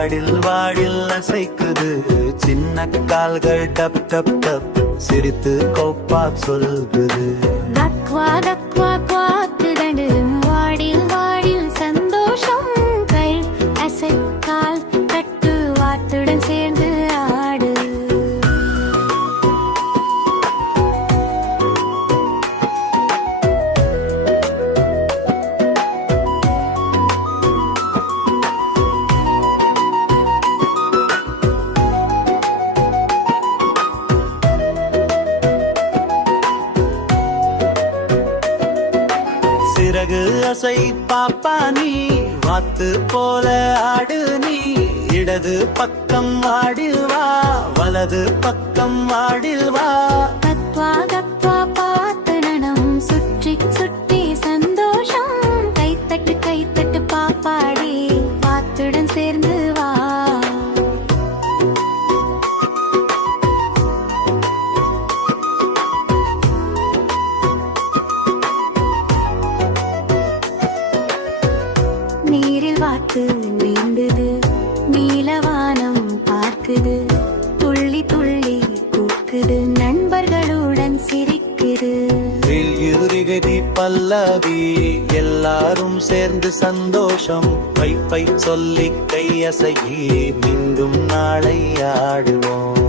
வாடில் வாடில் அசைக்குது சின்ன கால்கள் dub dub dub சிரித்து கோப்பா சொல்குது தக்வா தக்வா குவாத்துதடு வாடில் வாடில் சந்தோஷம் கை அசை கால் கட்டு வாத்துடன் சேர்ந்து ஆடு சிறகு அசை பாப்பா நீ வாத்து போல ஆடு நீ இடது பக்கம் ஆடில் வா வலது பக்கம் ஆடில் வா தக்வா தக்வா பார்த்து நனம் சுற்றி சுற்றி சந்தோஷம் கைத்தட்டு பாப்பாடி வாத்துடன் சேர்ந்து வா நீரில் வாத்து நீந்துது நீலவானம் பார்க்குது துள்ளி துள்ளி கூக்குது நண்பர்களுடன் சிரிக்குது இருகதி பல்லவி எல்லாரும் சேர்ந்து சந்தோஷம் பை பை சொல்லி கையசையி மீண்டும் நாளை ஆடுவோம்